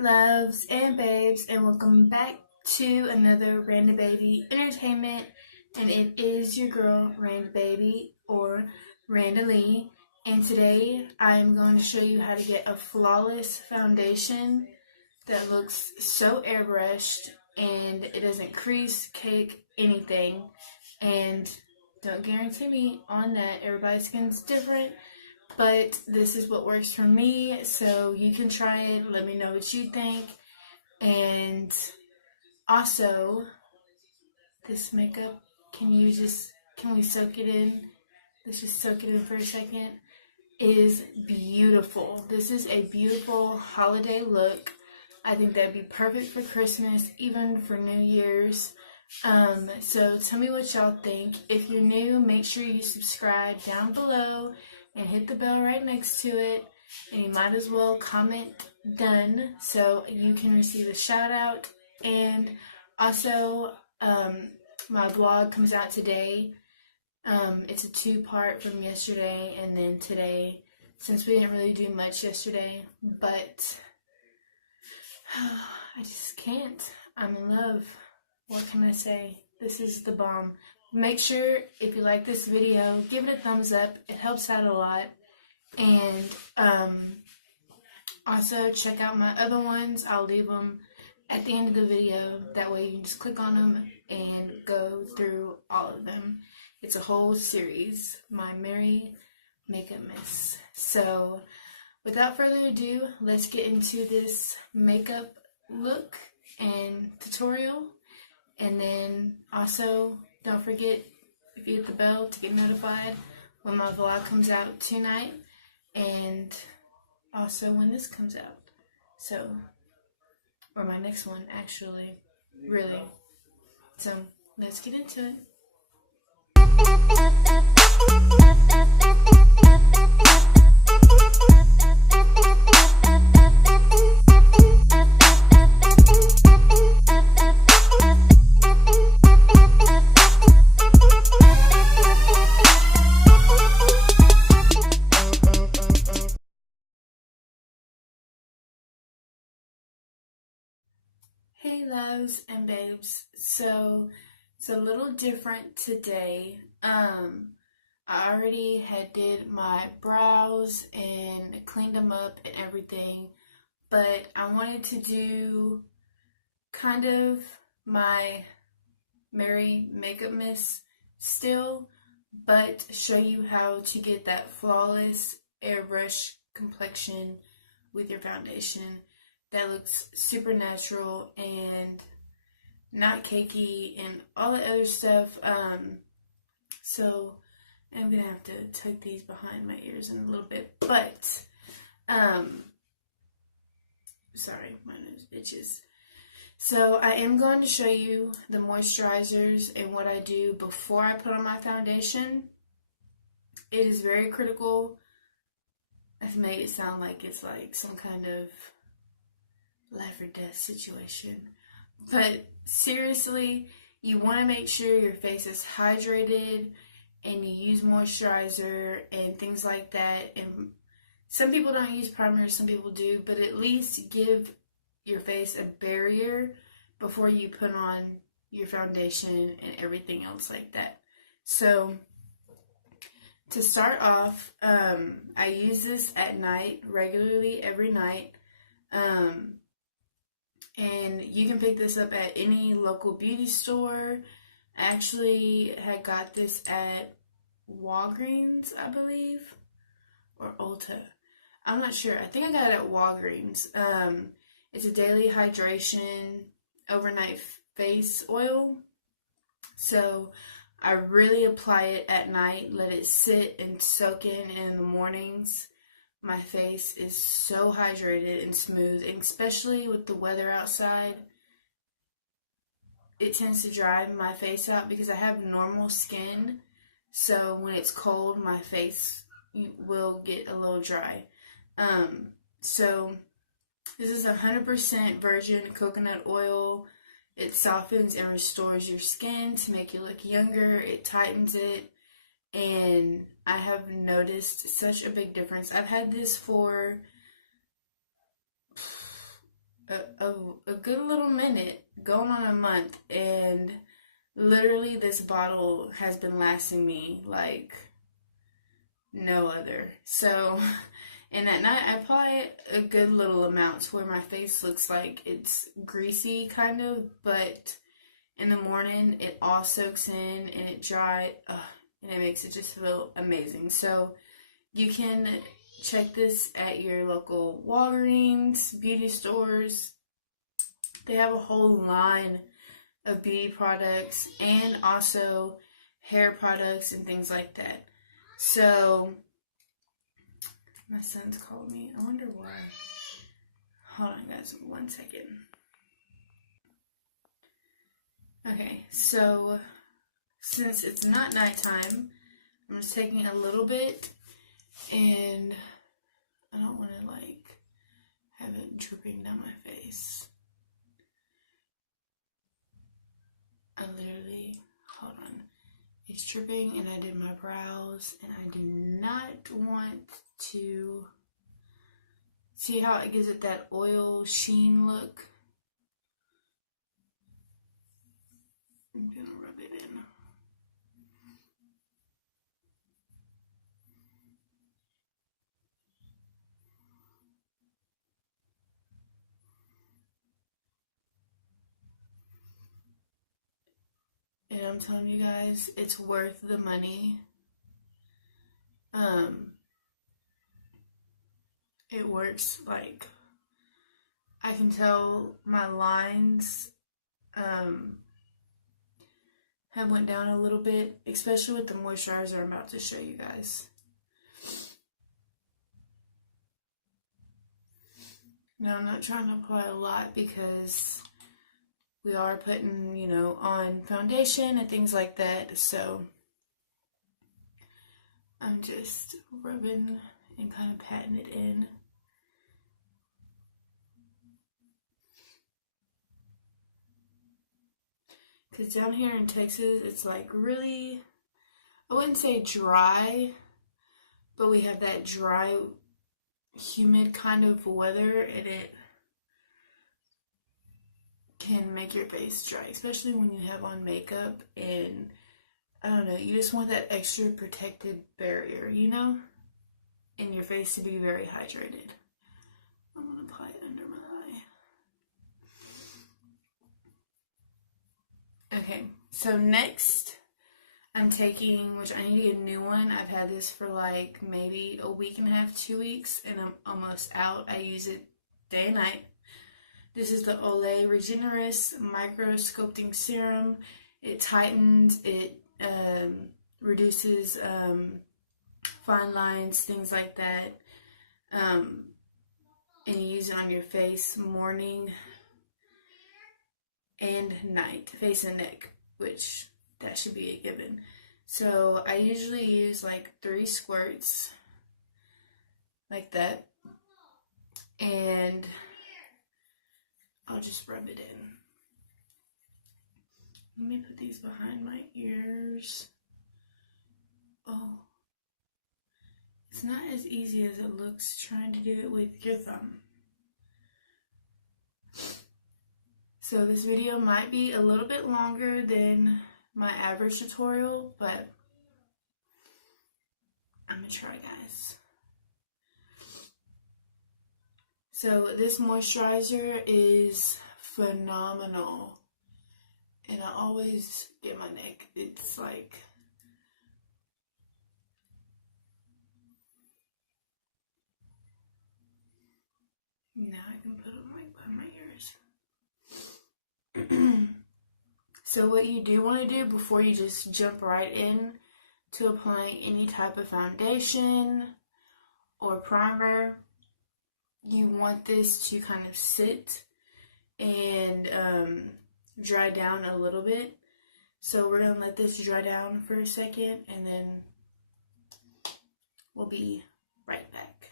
loves and babes, and welcome back to another RandaaBby Entertainment, and it is your girl RandaaBby or RandaaLee, and today I am going to show you how to get a flawless foundation that looks so airbrushed and it doesn't crease, cake, anything. And don't guarantee me on that, everybody's skin's different, but this is what works for me, so you can try it. Let me know what you think. And also, this makeup, can we soak it in? Let's just soak it in for a second. It is beautiful. This is a beautiful holiday look. I think that'd be perfect for Christmas, even for New Year's. So tell me what y'all think. If you're new, make sure you subscribe down below and hit the bell right next to it. And you might as well comment done so you can receive a shout out. And also, my vlog comes out today. It's a two-part from yesterday and then today, since we didn't really do much yesterday, but I just can't. I'm in love. What can I say? This is the bomb. Make sure, if you like this video, give it a thumbs up. It helps out a lot. And also check out my other ones. I'll leave them at the end of the video. That way you can just click on them and go through all of them. It's a whole series. My Merry MakeupMas. So without further ado, let's get into this makeup look and tutorial. And then also, don't forget, if you hit the bell, to get notified when my vlog comes out tonight, and also when this comes out. So, or my next one, actually, really. So, let's get into it. Hey loves and babes, so it's a little different today. I already did my brows and cleaned them up and everything, but I wanted to do kind of my Merry MakeupMas still, but show you how to get that flawless airbrush complexion with your foundation that looks super natural and not cakey and all the other stuff. So I'm gonna have to tuck these behind my ears in a little bit, but sorry, my nose itches. So I am going to show you the moisturizers and what I do before I put on my foundation. It is very critical. I've made it sound like it's like some kind of life or death situation, but seriously, you want to make sure your face is hydrated and you use moisturizer and things like that. And some people don't use primer, some people do, but at least give your face a barrier before you put on your foundation and everything else like that. So to start off, I use this at night, regularly every night. And you can pick this up at any local beauty store. I actually had got this at Walgreens, I believe, or Ulta. I'm not sure. I think I got it at Walgreens. It's a daily hydration overnight face oil. So I really apply it at night, let it sit and soak in the mornings. My face is so hydrated and smooth, and especially with the weather outside, it tends to dry my face out because I have normal skin. So when it's cold, my face will get a little dry. So this is 100% virgin coconut oil. It softens and restores your skin to make you look younger. It tightens it. And I have noticed such a big difference. I've had this for minute, going on a month, and literally this bottle has been lasting me like no other. So, and at night I apply a good little amount to where my face looks like it's greasy kind of, but in the morning it all soaks in and it dries, and it makes it just feel amazing. So you can check this at your local Walgreens, beauty stores. They have a whole line of beauty products and also hair products and things like that. So, my son's called me. I wonder why. Hold on, guys, 1 second. Okay, so since it's not nighttime, I'm just taking a little bit, and I don't want to like have it dripping down my face. I literally, hold on, it's dripping, and I did my brows, and I do not want to see how it gives it that oil sheen look. I'm gonna rub it in. And I'm telling you guys, it's worth the money. It works. Like, I can tell my lines have went down a little bit, especially with the moisturizer I'm about to show you guys. Now, I'm not trying to apply a lot because we are putting, you know, on foundation and things like that, so I'm just rubbing and kind of patting it in. Because down here in Texas, it's like really, I wouldn't say dry, but we have that dry, humid kind of weather, and it can make your face dry, especially when you have on makeup, and I don't know, you just want that extra protected barrier, you know, and your face to be very hydrated. I'm gonna apply it under my eye. Okay, so next I'm taking, which I need to get a new one. I've had this for like maybe a week and a half, 2 weeks, and I'm almost out. I use it day and night. This is the Olay Regenerist Micro Sculpting Serum. It tightens, it reduces fine lines, things like that. And you use it on your face morning and night, face and neck, which that should be a given. So I usually use like 3 squirts like that, and I'll just rub it in. Let me put these behind my ears. Oh, it's not as easy as it looks trying to do it with your thumb. So this video might be a little bit longer than my average tutorial, but I'm gonna try, guys. So this moisturizer is phenomenal, and I always get my neck. It's like, now I can put it right by my ears. So what you do want to do before you just jump right in to applying any type of foundation or primer, you want this to kind of sit and dry down a little bit. So we're going to let this dry down for a second, and then we'll be right back.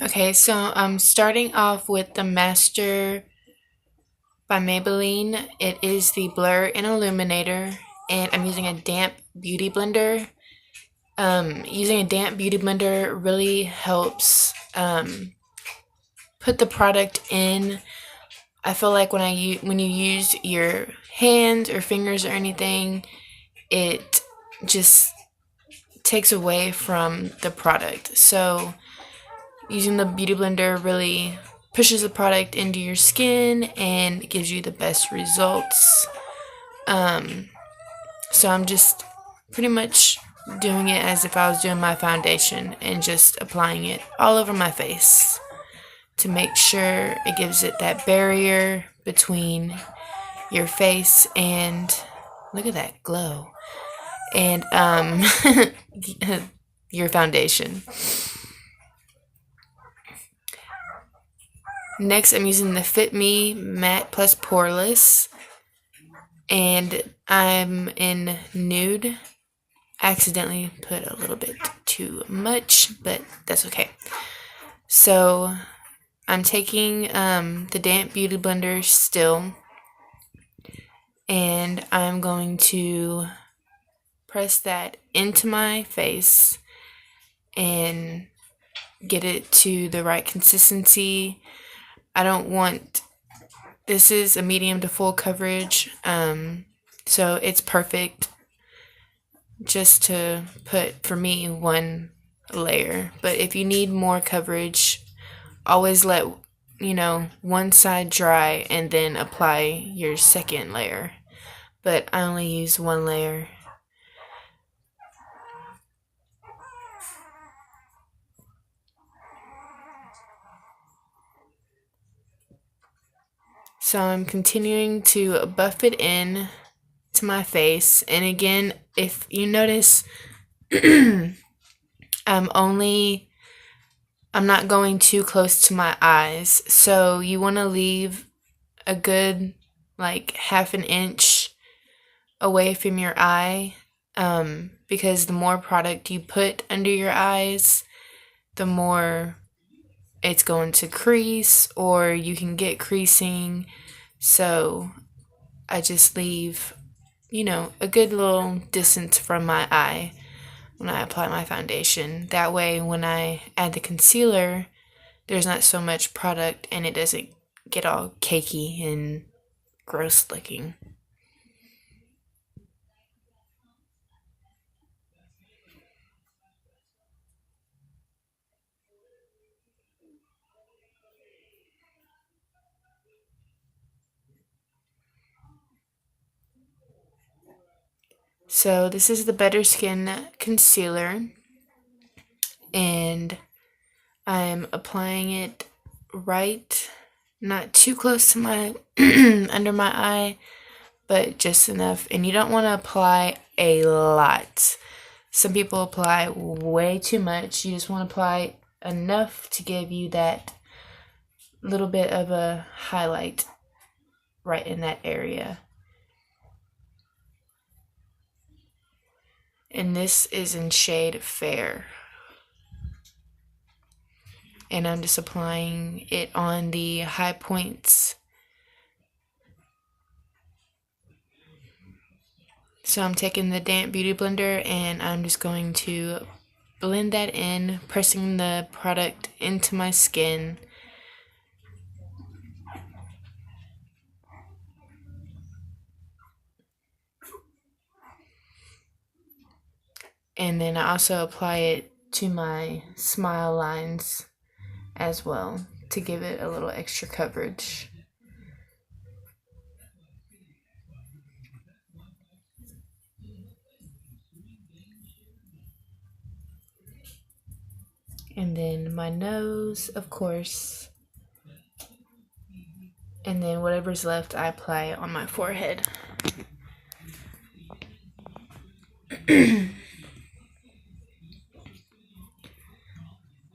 Okay, so I'm starting off with the Master by Maybelline. It is the Blur and Illuminator, and I'm using a damp beauty blender. Using a damp beauty blender really helps put the product in, I feel like when you use your hands or fingers or anything, it just takes away from the product. So using the Beauty Blender really pushes the product into your skin and gives you the best results. So I'm just pretty much doing it as if I was doing my foundation and just applying it all over my face to make sure it gives it that barrier between your face and, look at that glow, and your foundation. Next, I'm using the Fit Me Matte Plus Poreless, and I'm in nude. I accidentally put a little bit too much, but that's okay. So I'm taking the damp Beauty Blender still, and I'm going to press that into my face and get it to the right consistency. I don't want, this is a medium to full coverage, so it's perfect just to put, for me, one layer. But if you need more coverage, always let, one side dry and then apply your second layer. But I only use one layer. So I'm continuing to buff it in to my face. And again, if you notice, I'm not going too close to my eyes. So you want to leave a good, like, half an inch away from your eye, because the more product you put under your eyes, the more it's going to crease, or you can get creasing. So I just leave, a good little distance from my eye when I apply my foundation. That way, when I add the concealer, there's not so much product and it doesn't get all cakey and gross looking. So this is the Better Skin Concealer, and I'm applying it right, not too close to my under my eye, but just enough. And you don't want to apply a lot. Some people apply way too much. You just want to apply enough to give you that little bit of a highlight right in that area. And this is in shade Fair. And I'm just applying it on the high points. So I'm taking the damp Beauty Blender and I'm just going to blend that in, pressing the product into my skin. And then I also apply it to my smile lines as well to give it a little extra coverage. And then my nose, of course. And then whatever's left, I apply on my forehead.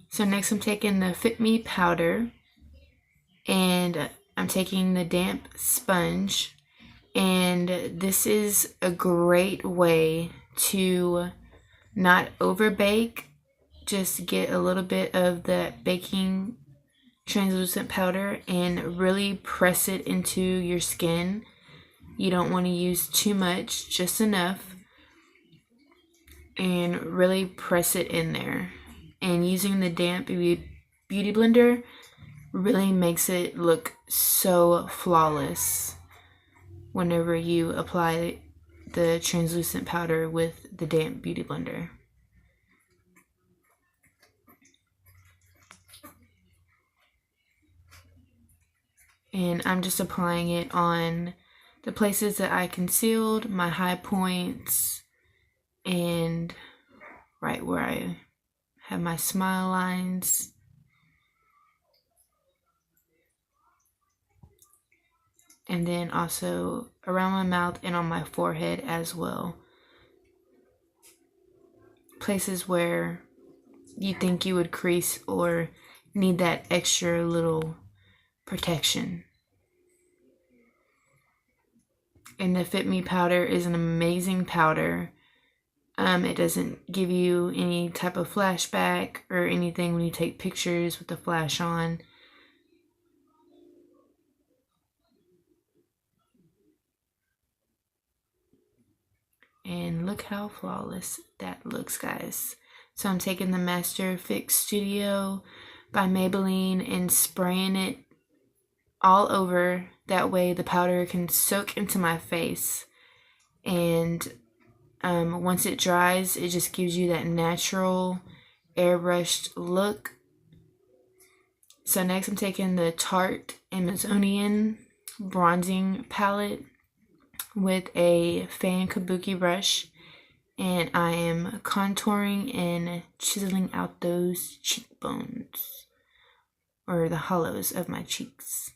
So next I'm taking the Fit Me powder, and I'm taking the damp sponge, and this is a great way to not over bake. Just get a little bit of the baking translucent powder and really press it into your skin. You don't want to use too much, just enough, and really press it in there. And using the damp Beauty Blender really makes it look so flawless whenever you apply the translucent powder with the damp beauty blender. And I'm just applying it on the places that I concealed, my high points, and right where I have my smile lines. And then also around my mouth and on my forehead as well. Places where you think you would crease or need that extra little protection. And the Fit Me powder is an amazing powder. It doesn't give you any type of flashback or anything when you take pictures with the flash on. And look how flawless that looks, guys. So I'm taking the Master Fix Studio by Maybelline and spraying it all over. That way the powder can soak into my face. And once it dries, it just gives you that natural airbrushed look. So next I'm taking the Tarte Amazonian bronzing palette with a fan kabuki brush, and I am contouring and chiseling out those cheekbones, or the hollows of my cheeks.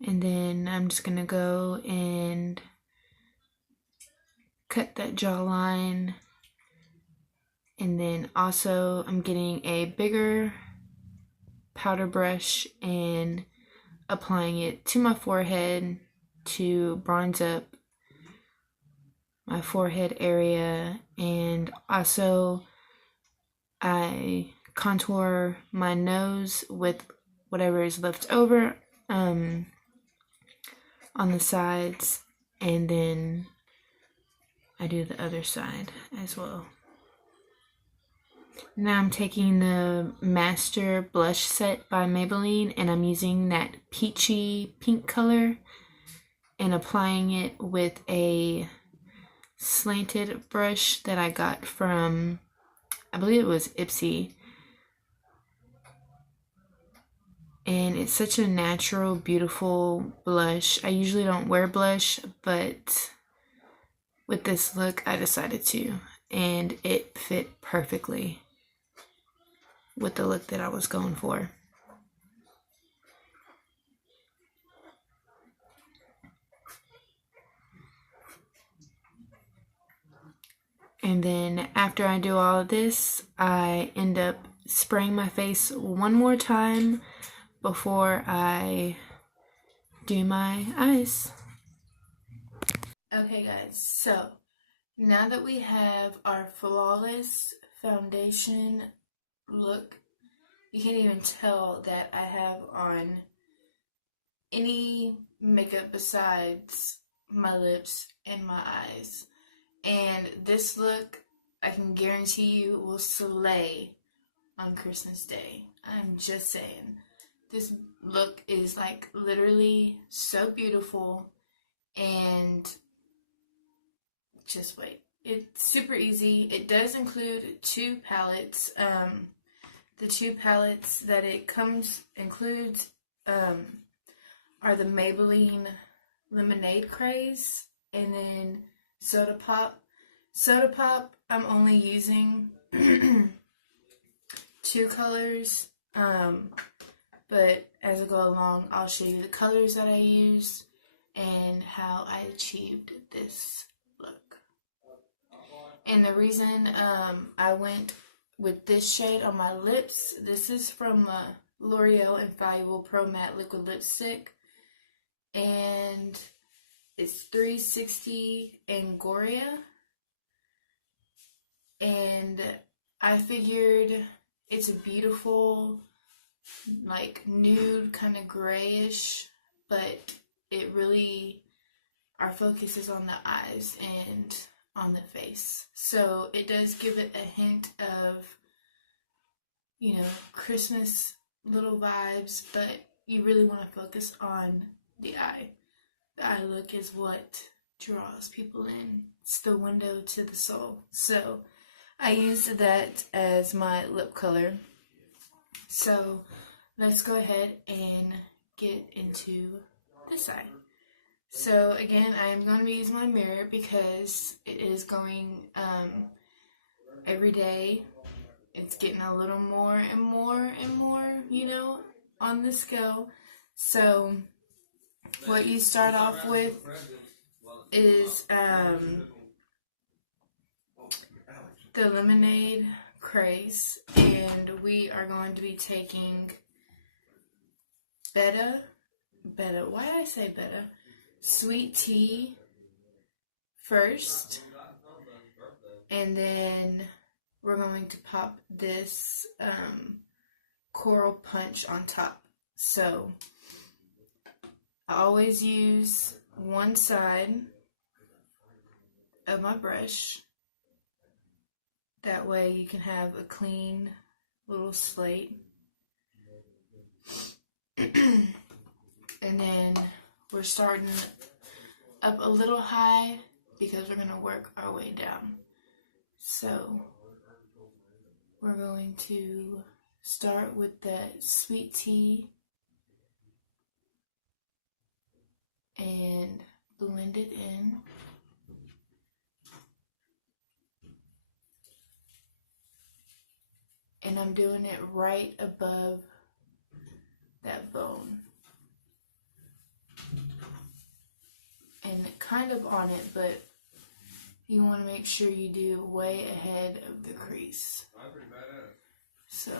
And then I'm just gonna go and cut that jawline. And then also I'm getting a bigger powder brush and applying it to my forehead to bronze up my forehead area. And also I contour my nose with whatever is left over on the sides, and then I do the other side as well. Now I'm taking the Master Blush Set by Maybelline, and I'm using that peachy pink color and applying it with a slanted brush that I got from, I believe it was Ipsy. And it's such a natural, beautiful blush. I usually don't wear blush, but with this look, I decided to. And it fit perfectly with the look that I was going for. And then after I do all of this, I end up spraying my face one more time before I do my eyes. Okay guys, so now that we have our flawless foundation look, you can't even tell that I have on any makeup besides my lips and my eyes. And this look, I can guarantee you, will slay on Christmas Day. I'm just saying. This look is like literally so beautiful, and just wait. It's super easy. It does include two palettes. The two palettes that it includes are the Maybelline Lemonade Craze and then Soda Pop. Soda Pop, I'm only using two colors, but as I go along, I'll show you the colors that I used and how I achieved this look. And the reason I went with this shade on my lips, this is from L'Oreal Infallible Pro Matte Liquid Lipstick, and it's 360 Angoria. I figured it's a beautiful, like, nude, kind of grayish, but it really, our focus is on the eyes and on the face. So it does give it a hint of, you know, Christmas little vibes, but you really want to focus on the eye. The eye look is what draws people in. It's the window to the soul. So I used that as my lip color. So let's go ahead and get into this eye. So again, I am going to use my mirror because it is going every day. It's getting a little more and more and more, you know, on the scale. So what you start off with is the lemonade craze, and we are going to be taking beta, why did I say beta? Sweet tea first, and then we're going to pop this coral punch on top. So I always use one side of my brush. That way you can have a clean little slate. And then we're starting up a little high because we're going to work our way down. So we're going to start with that sweet tea and blend it in. And I'm doing it right above that bone. And kind of on it, but you want to make sure you do way ahead of the crease. So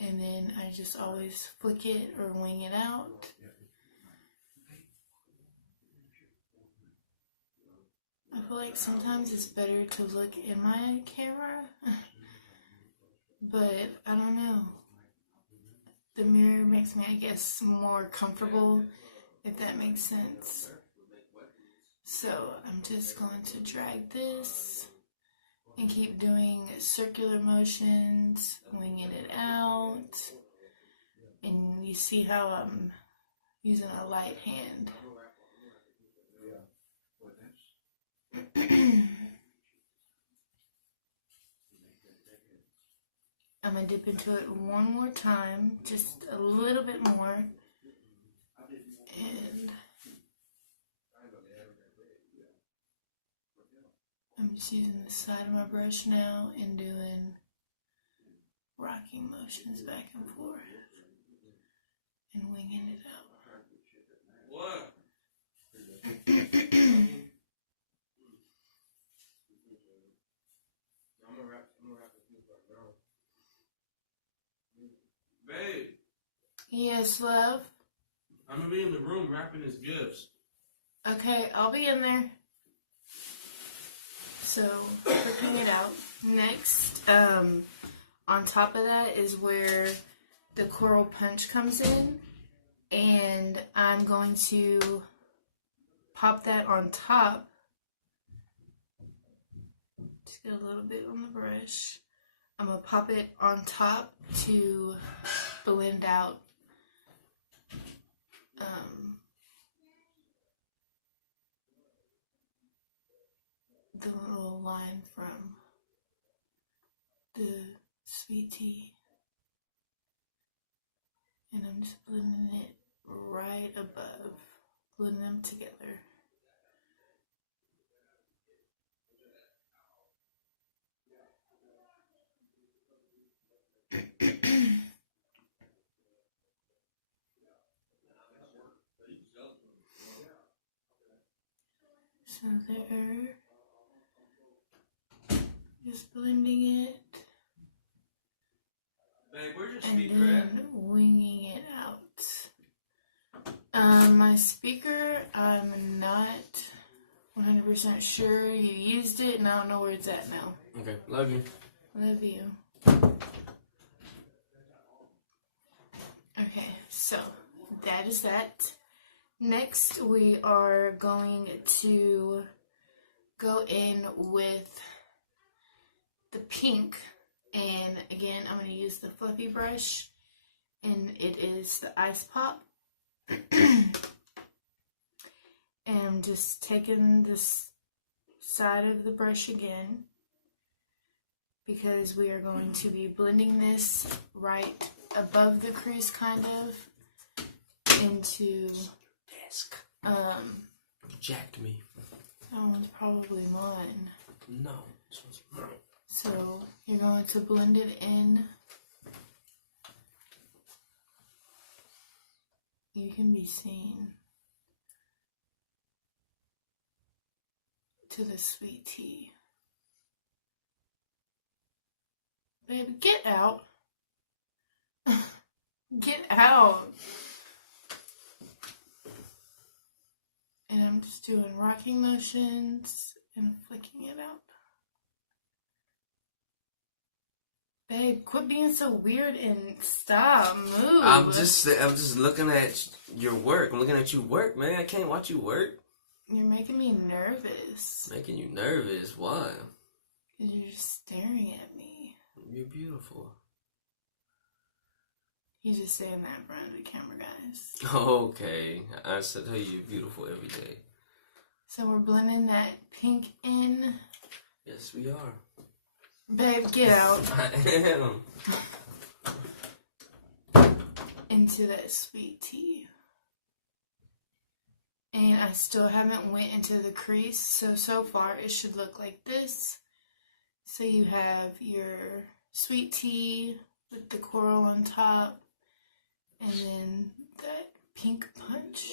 and then I just always flick it or wing it out. I feel like sometimes it's better to look in my camera, but I don't know. The mirror makes me, I guess, more comfortable, if that makes sense. So I'm just going to drag this and keep doing circular motions, winging it out. And you see how I'm using a light hand. I'm going to dip into it one more time, just a little bit more. And I'm just using the side of my brush now and doing rocking motions back and forth and winging it out. What? Babe. Yes, love? I'm gonna be in the room wrapping his gifts. Okay, I'll be in there. So, flipping it out. Next, on top of that is where the coral punch comes in. And I'm going to pop that on top. Just get a little bit on the brush. I'm going to pop it on top to blend out the little line from the sweet tea. And I'm just blending it right above, blending them together. So there, just blending it, Babe, where's your and speaker then at? winging it out. My speaker, I'm not 100% sure you used it, and I don't know where it's at now. Okay, love you. Love you. Okay, so that is that. Next, we are going to go in with the pink, and again, I'm going to use the fluffy brush, and it is the Ice Pop. And I'm just taking this side of the brush again, because we are going to be blending this right above the crease, kind of, into Desk. Jacked me. That one's probably mine. No, this one's mine. So you're going to blend it in. You can be seen to the sweet tea. Baby, get out. Get out. And I'm just doing rocking motions and flicking it out. Babe, quit being so weird and stop. Move. I'm just looking at your work. I'm looking at you work, man. I can't watch you work. You're making me nervous. Making you nervous? Why? Because you're just staring at me. You're beautiful. He's just saying that in front of the camera, guys. Okay. I said, hey, you're beautiful every day. So we're blending that pink in. Yes, we are. Babe, get out. I am. Into that sweet tea. And I still haven't went into the crease. So far it should look like this. So you have your sweet tea with the coral on top. And then that pink punch.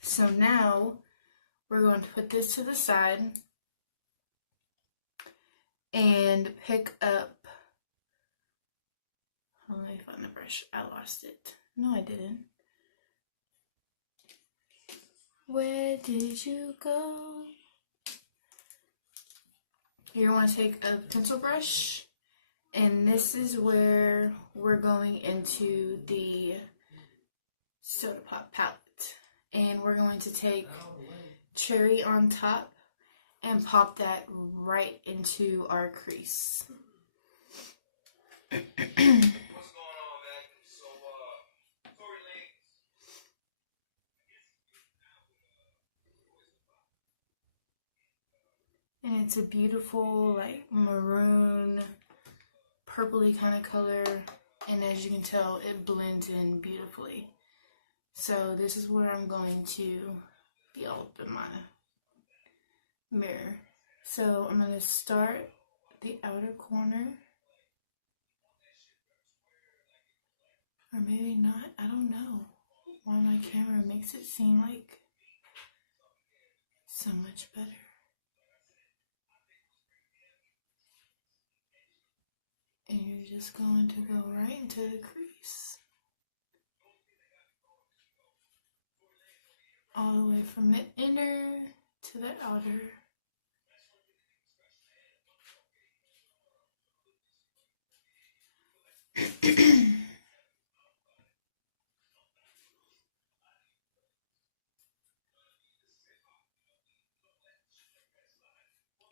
So now we're going to put this to the side and pick up, let me find the brush. I lost it. No, I didn't. Where did you go? You're going to take a pencil brush, and this is where we're going into the Soda Pop palette. And we're going to take Cherry on top and pop that right into our crease. What's going on, man? So, Tory Lanez. And it's a beautiful, like, maroon, purpley kind of color. And as you can tell, it blends in beautifully. So this is where I'm going to be all up in my mirror. So I'm going to start the outer corner. Or maybe not. I don't know why my camera makes it seem like so much better. And you're just going to go right into the crease. All the way from the inner to the outer.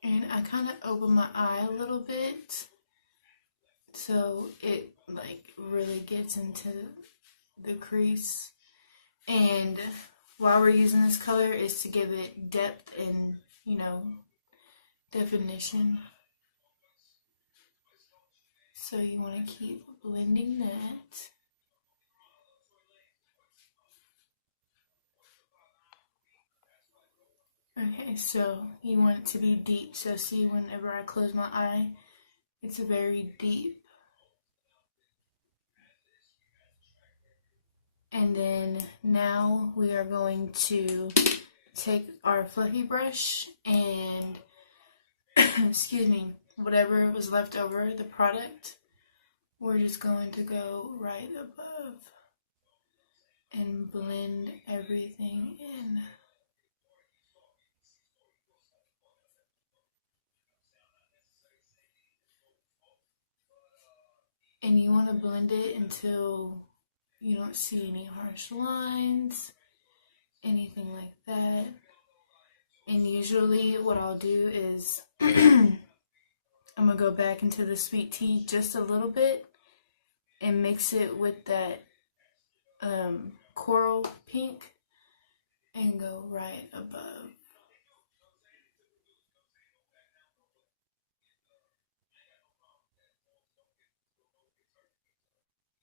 And I kind of open my eye a little bit so it like really gets into the crease. And why we're using this color is to give it depth and, you know, definition. So you want to keep blending that. Okay, so you want it to be deep. So see, whenever I close my eye, it's very deep. And then now we are going to take our fluffy brush and, excuse me, whatever was left over, the product, we're just going to go right above and blend everything in. And you want to blend it until you don't see any harsh lines, anything like that. And usually what I'll do is I'm going to go back into the sweet tea just a little bit and mix it with that coral pink and go right above.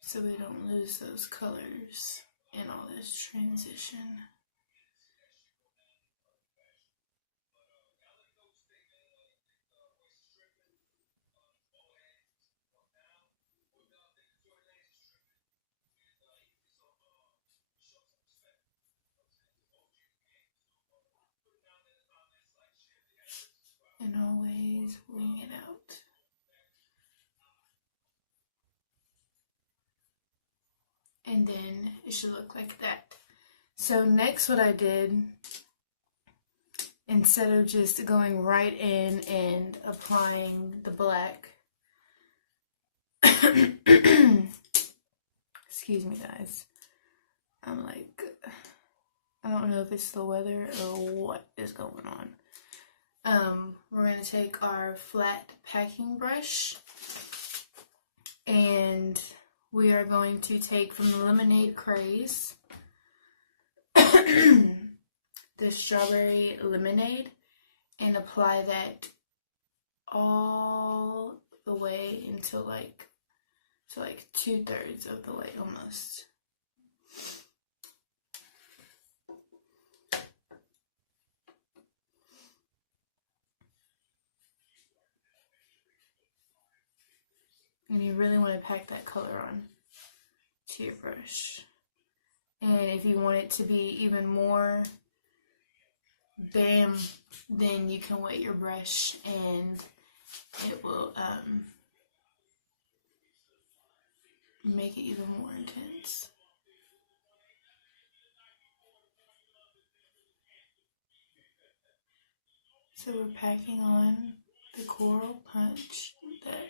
So we don't lose those colors in all this transition. And always wing it out. And then it should look like that. So next what I did, instead of just going right in and applying the black, excuse me guys, I'm like, I don't know if it's the weather or what is going on. We're going to take our flat packing brush and we are going to take from the Lemonade Craze the strawberry lemonade and apply that all the way into like 2/3 of the way almost. And you really want to pack that color on to your brush. And if you want it to be even more bam, then you can wet your brush and it will make it even more intense. So we're packing on the Coral Punch, that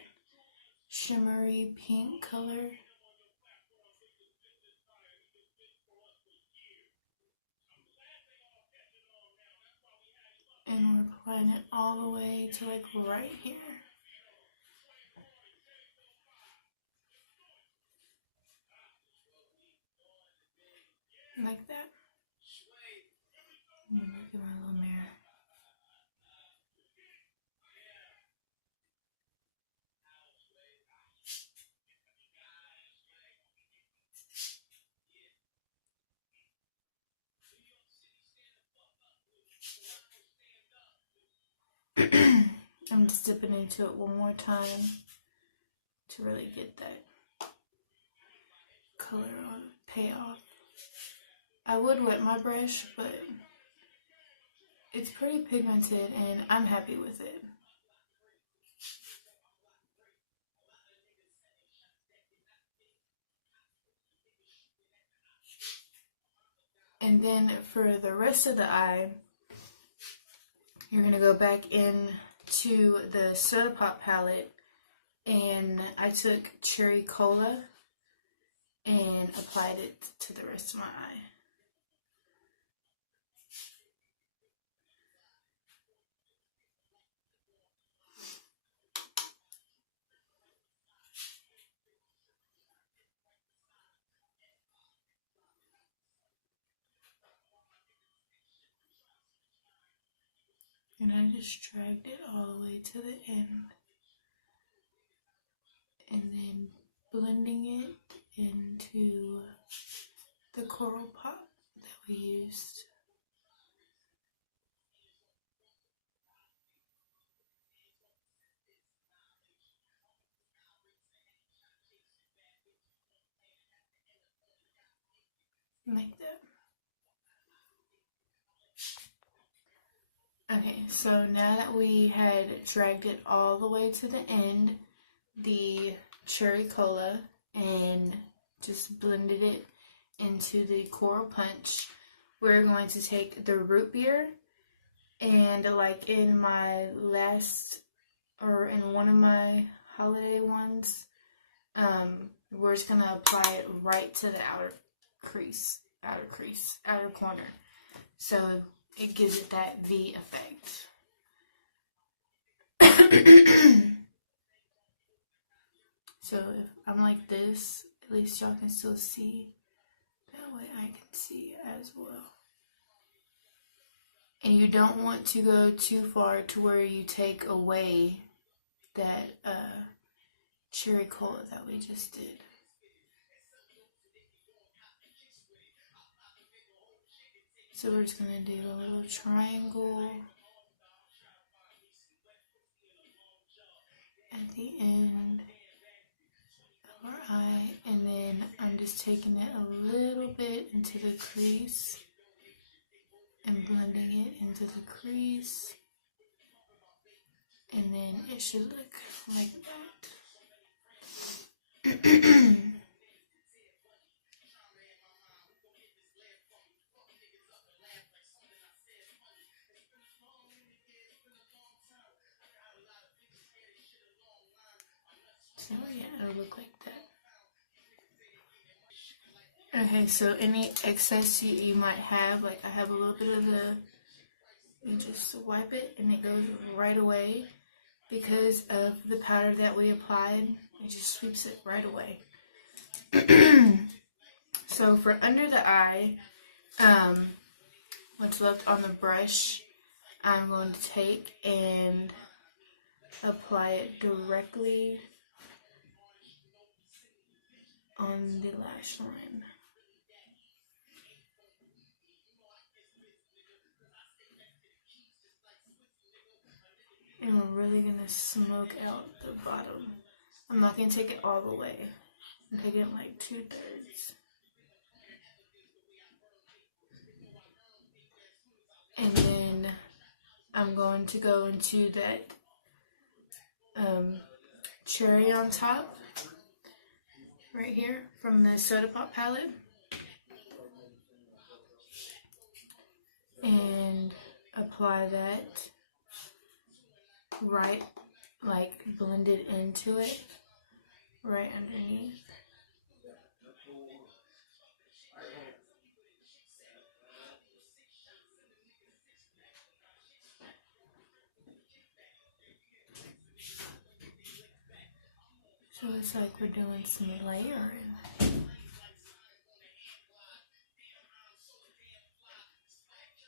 shimmery pink color. And we're applying it all the way to like right here. Like that. I'm gonna look at my little mirror. I'm just dipping into it one more time to really get that color on payoff. I would wet my brush, but it's pretty pigmented and I'm happy with it. And then for the rest of the eye, you're going to go back in to the Soda Pop palette, and I took Cherry Cola and applied it to the rest of my eye. And I just dragged it all the way to the end. And then blending it into the Coral Pop that we used. Like that. Okay, so now that we had dragged it all the way to the end, the cherry cola and just blended it into the coral punch. We're going to take the root beer, and like in my last, or in one of my holiday ones, we're just gonna apply it right to the outer corner. So it gives it that V effect. So if I'm like this, at least y'all can still see. That way I can see as well. And you don't want to go too far to where you take away that cherry cola that we just did. So we're just going to do a little triangle at the end of our eye, and then I'm just taking it a little bit into the crease and blending it into the crease, and then it should look like that. So yeah, it'll look like that. Okay, so any excess you might have, like I have a little bit of you just wipe it and it goes right away because of the powder that we applied. It just sweeps it right away. So for under the eye, what's left on the brush, I'm going to take and apply it directly on the lash line. And we're really going to smoke out the bottom. I'm not going to take it all the way. I'm taking it like 2/3. And then I'm going to go into that cherry on top, right here, from the Soda Pop palette. And apply that right, like blend it into it, right underneath. So it's like we're doing some layering.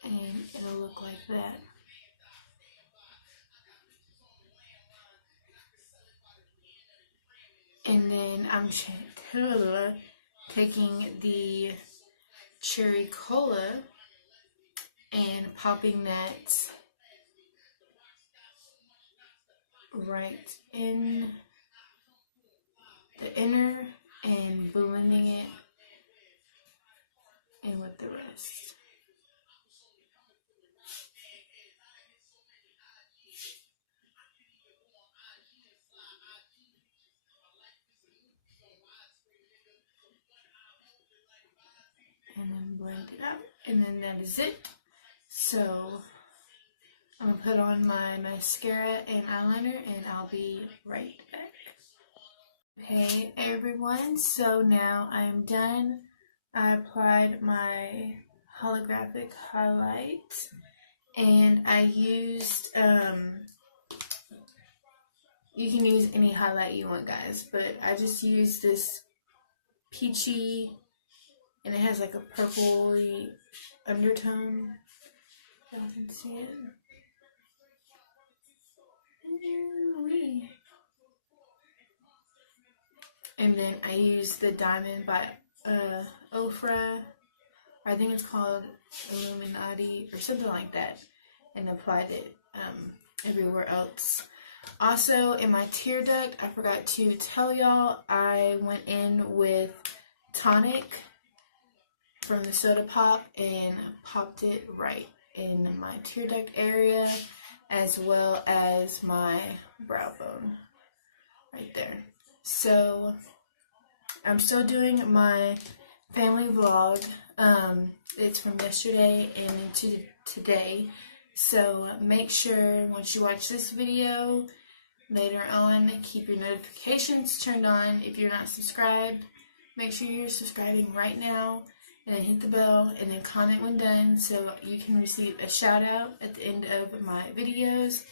And it'll look like that. And then I'm taking the cherry cola and popping that right in the inner and blending it in with the rest. And then blend it out, and then that is it. So I'm gonna put on my mascara and eyeliner, and I'll be right back. Hey everyone, so now I'm done. I applied my holographic highlight, and I used you can use any highlight you want, guys, but I just used this peachy, and it has like a purpley undertone. Y'all can see it. And then I used the Diamond by Ofra. I think it's called Illuminati or something like that, and applied it everywhere else. Also, in my tear duct, I forgot to tell y'all, I went in with tonic from the Soda Pop and popped it right in my tear duct area, as well as my brow bone right there. So I'm still doing my family vlog. It's from yesterday and into today. So make sure once you watch this video, later on, keep your notifications turned on. If you're not subscribed, make sure you're subscribing right now, and then hit the bell, and then comment when done so you can receive a shout out at the end of my videos.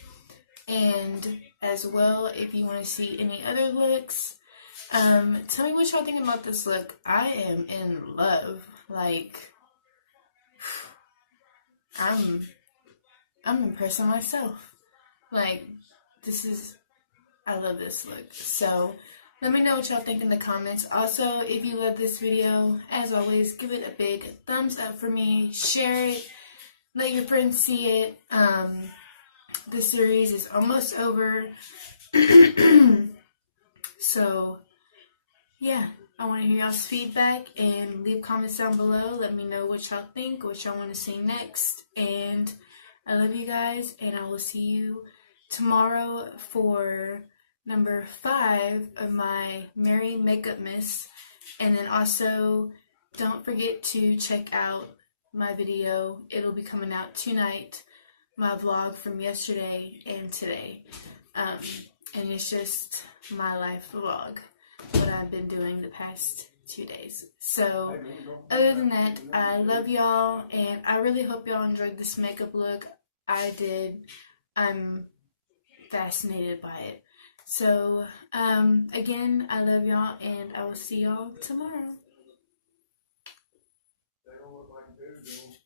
And as well, if you want to see any other looks, tell me what y'all think about this look. I am in love. Like, I'm impressed with myself. Like, I love this look. So let me know what y'all think in the comments. Also, if you love this video, as always, give it a big thumbs up for me. Share it. Let your friends see it. The series is almost over. So, yeah. I want to hear y'all's feedback and leave comments down below. Let me know what y'all think, what y'all want to see next. And I love you guys, and I will see you tomorrow for number 5 of my Merry MakeupMas. And then also, don't forget to check out my video. It'll be coming out tonight, my vlog from yesterday and today. And it's just my life vlog, what I've been doing the past 2 days. So, other than that, I love y'all, and I really hope y'all enjoyed this makeup look. I did. I'm fascinated by it. So, again, I love y'all, and I will see y'all tomorrow. They don't look like dudes.